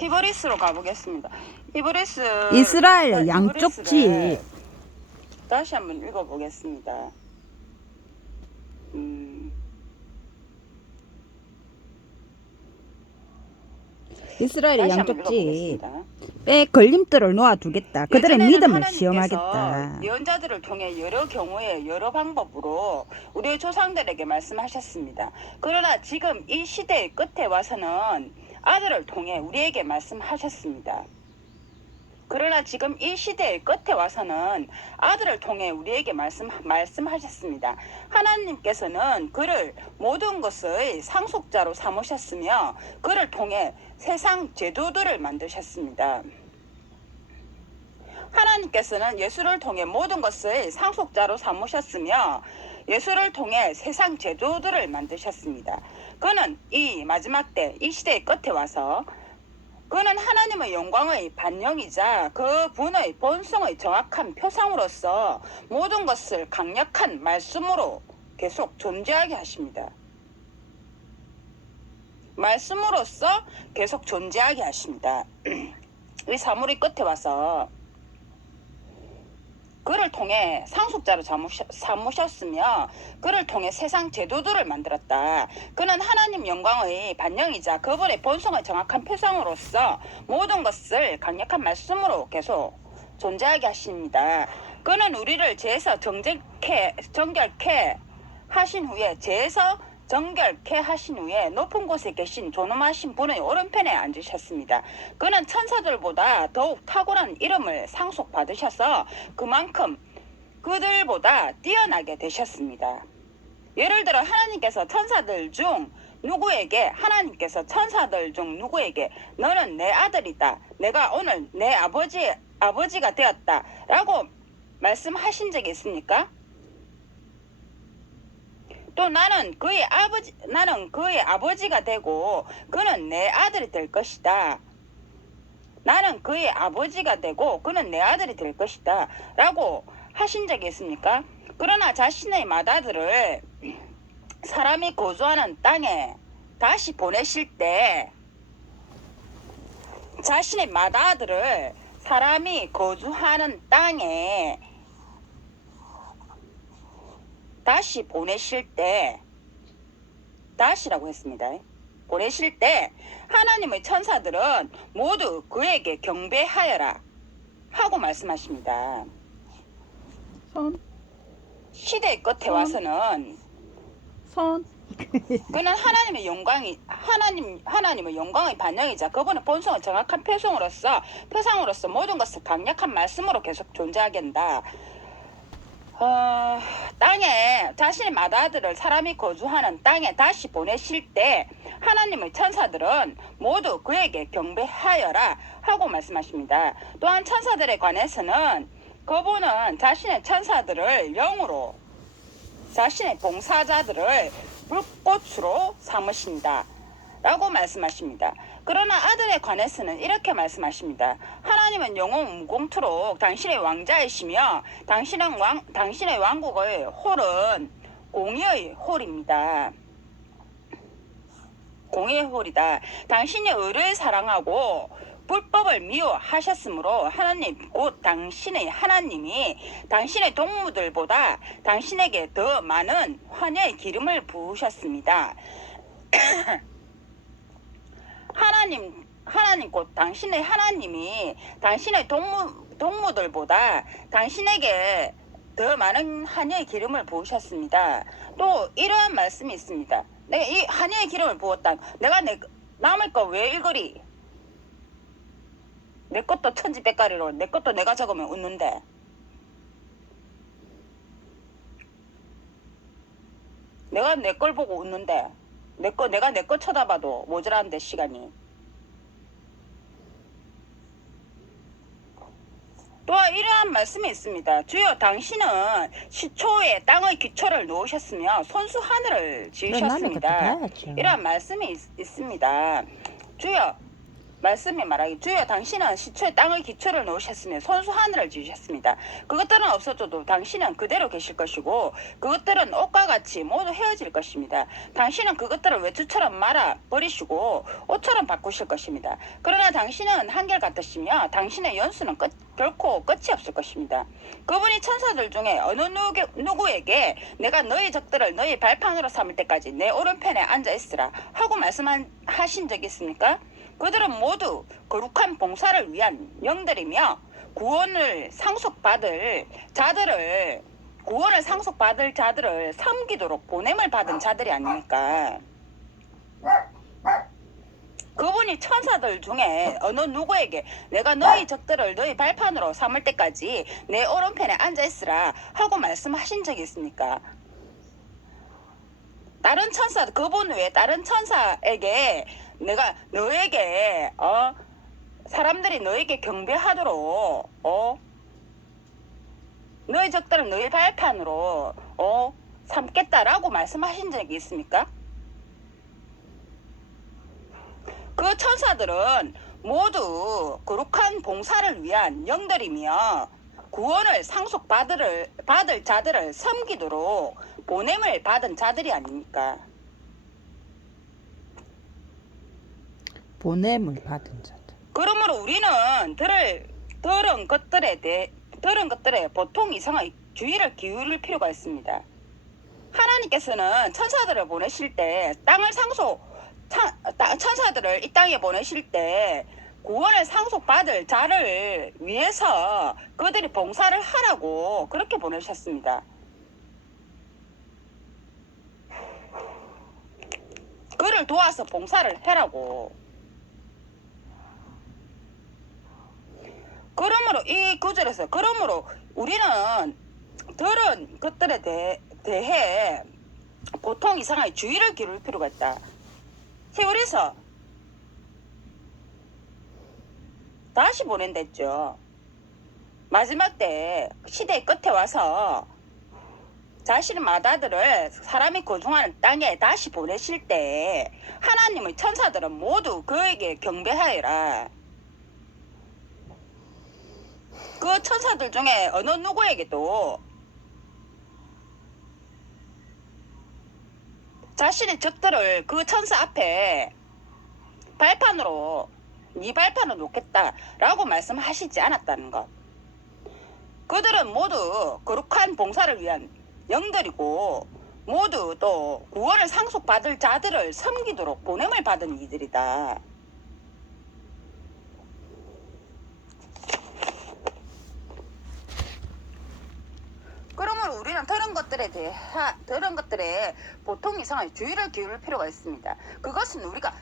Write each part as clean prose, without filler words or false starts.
히브리스로 가보겠습니다. 히브리스 이스라엘 양쪽지. 히브리스를 다시 한번 읽어보겠습니다. 이스라엘 다시 한번 양쪽지 읽어보겠습니다. 빼 걸림돌을 놓아두겠다. 그들의 예전에는 믿음을 하나님께서 시험하겠다. 예언자들을 통해 여러 경우에 여러 방법으로 우리의 조상들에게 말씀하셨습니다. 그러나 지금 이 시대의 끝에 와서는 아들을 통해 우리에게 말씀하셨습니다. 그러나 지금 이 시대의 끝에 와서는 아들을 통해 우리에게 말씀하셨습니다. 하나님께서는 그를 모든 것의 상속자로 삼으셨으며 그를 통해 세상 제도들을 만드셨습니다. 하나님께서는 예수를 통해 모든 것을 상속자로 삼으셨으며 예수를 통해 세상 제도들을 만드셨습니다. 그는 이 마지막 때, 이 시대의 끝에 와서 그는 하나님의 영광의 반영이자 그 분의 본성의 정확한 표상으로서 모든 것을 강력한 말씀으로 계속 존재하게 하십니다. 말씀으로서 계속 존재하게 하십니다. 이 사물의 끝에 와서 그를 통해 상속자로 삼으셨으며 그를 통해 세상 제도들을 만들었다. 그는 하나님 영광의 반영이자 그분의 본성의 정확한 표상으로서 모든 것을 강력한 말씀으로 계속 존재하게 하십니다. 그는 우리를 죄에서 정결케 하신 후에 높은 곳에 계신 존엄하신 분의 오른편에 앉으셨습니다. 그는 천사들보다 더욱 탁월한 이름을 상속받으셔서 그만큼 그들보다 뛰어나게 되셨습니다. 예를 들어 하나님께서 천사들 중 누구에게 너는 내 아들이다. 내가 오늘 내 아버지가 되었다. 라고 말씀하신 적이 있습니까? 또 나는 그의 아버지가 되고 그는 내 아들이 될 것이다. 나는 그의 아버지가 되고 그는 내 아들이 될 것이다. 라고 하신 적이 있습니까? 그러나 자신의 맏아들을 사람이 거주하는 땅에 다시 보내실 때 자신의 맏아들을 사람이 거주하는 땅에 다시 보내실 때 다시라고 했습니다. 보내실 때 하나님의 천사들은 모두 그에게 경배하여라 하고 말씀하십니다. 시대의 끝에 와서는 그는 하나님의 영광의 반영이자 그분의 본성의 정확한 표상으로서 모든 것을 강력한 말씀으로 계속 존재하게 한다. 땅에 자신의 맏아들을 사람이 거주하는 땅에 다시 보내실 때 하나님의 천사들은 모두 그에게 경배하여라 하고 말씀하십니다. 또한 천사들에 관해서는 그분은 자신의 천사들을 영으로 자신의 봉사자들을 불꽃으로 삼으신다 라고 말씀하십니다. 그러나 아들에 관해서는 이렇게 말씀하십니다. 하나님은 영원 무공토록 당신의 왕자이시며 당신의 왕국의 홀은 공의의 홀입니다. 공의의 홀이다. 당신이 의를 사랑하고 불법을 미워하셨으므로 하나님 곧 당신의 하나님이 당신의 동무들보다 당신에게 더 많은 화녀의 기름을 부으셨습니다. 하나님 곧 당신의 하나님이 당신의 동무들보다 당신에게 더 많은 한여의 기름을 부으셨습니다. 또 이러한 말씀이 있습니다. 내가 이 한여의 기름을 부었다. 내가 남의 거 왜 읽으리? 내 것도 천지백가리로 내 것도 내가 적으면 웃는데. 내가 내 걸 보고 웃는데. 내가 내 거 쳐다봐도 모자란데 시간이. 또한 이러한 말씀이 있습니다. 주여 당신은 시초에 땅의 기초를 놓으셨으며 손수 하늘을 지으셨습니다. 이러한 말씀이 있습니다. 주여 말씀이 말하기 주여 당신은 시초에 땅의 기초를 놓으셨으며 손수 하늘을 지으셨습니다. 그것들은 없어져도 당신은 그대로 계실 것이고 그것들은 옷과 같이 모두 헤어질 것입니다. 당신은 그것들을 외투처럼 말아 버리시고 옷처럼 바꾸실 것입니다. 그러나 당신은 한결같으시며 당신의 연수는 결코 끝이 없을 것입니다. 그분이 천사들 중에 어느 누구에게 내가 너희 적들을 너희 발판으로 삼을 때까지 내 오른편에 앉아 있으라 하고 말씀하신 적이 있습니까? 그들은 모두 거룩한 봉사를 위한 영들이며 구원을 상속받을 자들을 섬기도록 보냄을 받은 자들이 아닙니까? 그분이 천사들 중에 어느 누구에게 내가 너희 적들을 너희 발판으로 삼을 때까지 내 오른편에 앉아 있으라 하고 말씀하신 적이 있습니까? 다른 천사, 그분 외에 다른 천사에게 내가 너에게 사람들이 너에게 경배하도록 너희 적들은 너희 발판으로 삼겠다라고 말씀하신 적이 있습니까? 그 천사들은 모두 거룩한 봉사를 위한 영들이며 구원을 상속받을 자들을 섬기도록 보냄을 받은 자들이 아닙니까? 보냄을 받은 자들. 그러므로 우리는 들은 것들에 보통 이상의 주의를 기울일 필요가 있습니다. 하나님께서는 천사들을 보내실 때 천사들을 이 땅에 보내실 때 구원을 상속받을 자를 위해서 그들이 봉사를 하라고 그렇게 보내셨습니다. 그를 도와서 봉사를 해라고. 그러므로 이 구절에서 그러므로 우리는 들은 것들에 대해 보통 이상의 주의를 기울일 필요가 있다. 히브리서 다시 보낸다 했죠. 마지막 때 시대의 끝에 와서 자신의 맏아들을 사람이 거주하는 땅에 다시 보내실 때 하나님의 천사들은 모두 그에게 경배하여라. 그 천사들 중에 어느 누구에게도 자신의 적들을 그 천사 앞에 발판으로 네 발판을 놓겠다라고 말씀하시지 않았다는 것. 그들은 모두 거룩한 봉사를 위한 영들이고 모두 또 구원을 상속받을 자들을 섬기도록 보냄을 받은 이들이다. 그러므로 우리는 들은 것들에 보통 이상의 주의를 기울일 필요가 있습니다. 그것은 우리가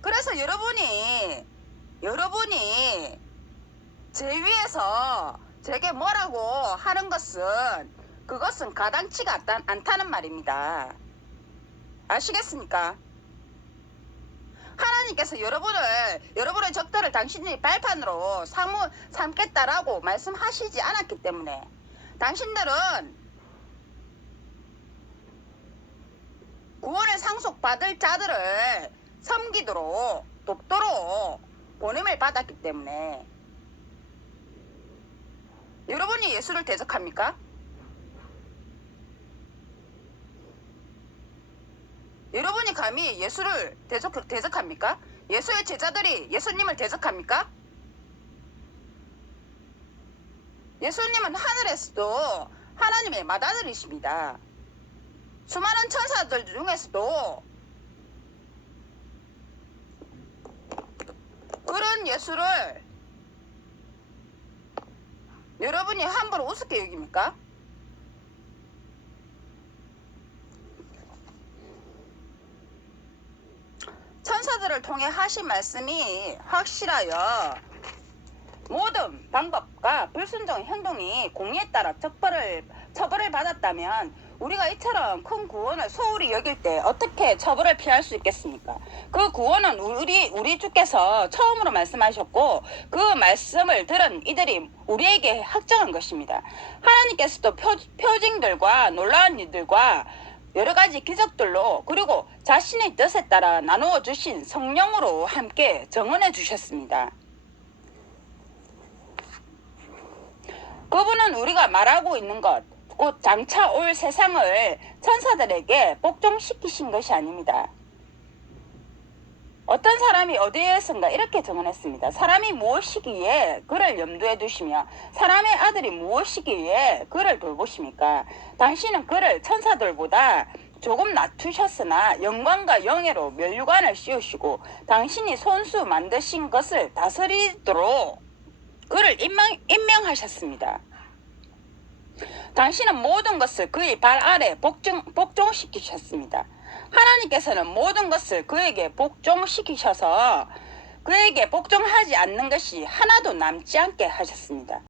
그래서 여러분이 제 위에서 제게 뭐라고 하는 그것은 가당치가 않다는 말입니다. 아시겠습니까? 하나님께서 여러분의 적들을 당신의 발판으로 삼겠다라고 말씀하시지 않았기 때문에 당신들은 구원을 상속받을 자들을 섬기도록 돕도록 보냄을 받았기 때문에 여러분이 예수를 대적합니까? 여러분이 감히 예수를 대적합니까? 예수의 제자들이 예수님을 대적합니까? 예수님은 하늘에서도 하나님의 맏아들이십니다. 수많은 천사들 중에서도 그런 예수를 여러분이 함부로 우습게 여깁니까? 천사들을 통해 하신 말씀이 확실하여 모든 방법과 불순종 행동이 공의에 따라 처벌을 받았다면 우리가 이처럼 큰 구원을 소홀히 여길 때 어떻게 처벌을 피할 수 있겠습니까? 그 구원은 우리 주께서 처음으로 말씀하셨고 그 말씀을 들은 이들이 우리에게 확정한 것입니다. 하나님께서도 표징들과 놀라운 일들과 여러 가지 기적들로 그리고 자신의 뜻에 따라 나누어 주신 성령으로 함께 정언해 주셨습니다. 그분은 우리가 말하고 있는 것, 곧 장차 올 세상을 천사들에게 복종시키신 것이 아닙니다. 어떤 사람이 어디에선가 이렇게 정언했습니다. 사람이 무엇이기에 그를 염두에 두시며 사람의 아들이 무엇이기에 그를 돌보십니까? 당신은 그를 천사들보다 조금 낮추셨으나 영광과 영예로 면류관을 씌우시고 당신이 손수 만드신 것을 다스리도록 그를 임명하셨습니다. 당신은 모든 것을 그의 발 아래 복종시키셨습니다. 하나님께서는 모든 것을 그에게 복종시키셔서 그에게 복종하지 않는 것이 하나도 남지 않게 하셨습니다.